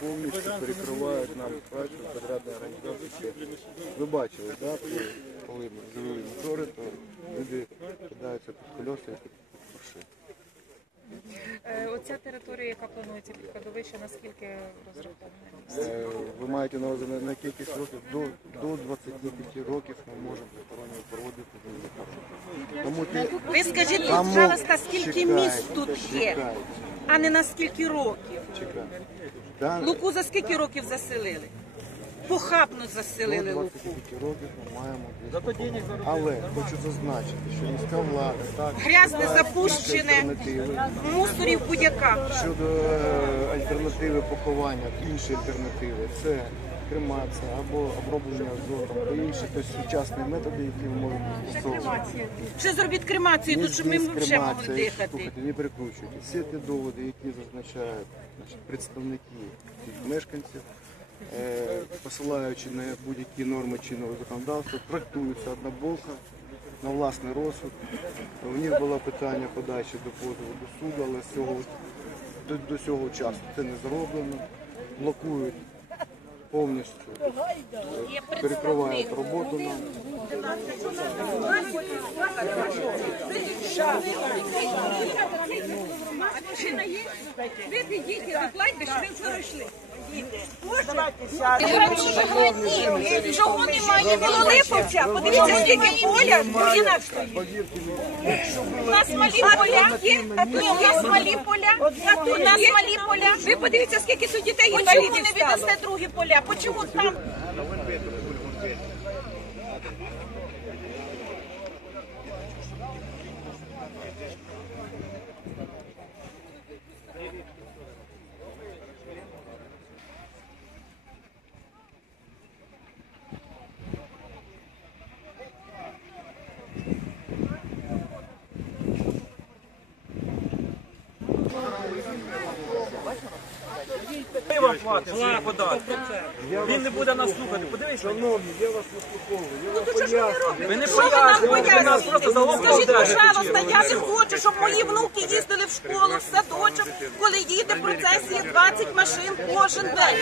повністю перекривають нам працю подрядної організації. Ви бачили, да, коли- ми завели мотори, то люди кидаються під колеса і під машини. Е, Оця територія, яка планується під кладовище, наскільки розрахована? Е, Ви маєте на увазі на- на кількість років до, до 25 років ми можемо захоронення проводити. Тому Ви скажіть, Тому- пожалуйста, скільки місць тут є, а не на скільки років? чекайте. Да, Луку за скільки років заселили? Похабно заселили Луку. 25 років ми маємо десь Але хочу зазначити, що міська влада так Грязне, запущене. альтернативи. Мусорів будь-яка. Щодо е, альтернативи поховання, інші альтернативи це кремація або оброблення азотом, або інші тобто сучасні методи, які ми можемо застосовувати. Ще зробіть кремацію тут, щоб ми взагалі могли дихати. Слухайте, не перекручуйте. Всі ті доводи, які зазначають значить, представники цих мешканців, е, посилаючи на будь-які норми чинного законодавства, трактуються однобоко на власний розсуд. У них було питання подачі до позову до суду, але з цього, до, до цього часу це не зроблено. Блокують повністю, перекривають роботу нам. Ви підійдіть, заплатьте, що ви вчора йшли. Чого немає? Білолиповця? Подивіться, скільки поля, руїна стоїть. У нас малі поля. є, а тут у нас малі поля, а тут у нас малі поля. Ви подивіться, скільки тут дітей інвалідів не віддасте другі поля? Почому там? Свої податки. Він не буде нас слухати. Подивись, Шановні, я вас послуховую, я вам пояснюю. ви не пояснюєте, ви нас просто за лоб Скажіть, пожалуйста, я не хочу, щоб мої внуки їздили в школу, в садочок, коли їде процесія 20 машин кожен день.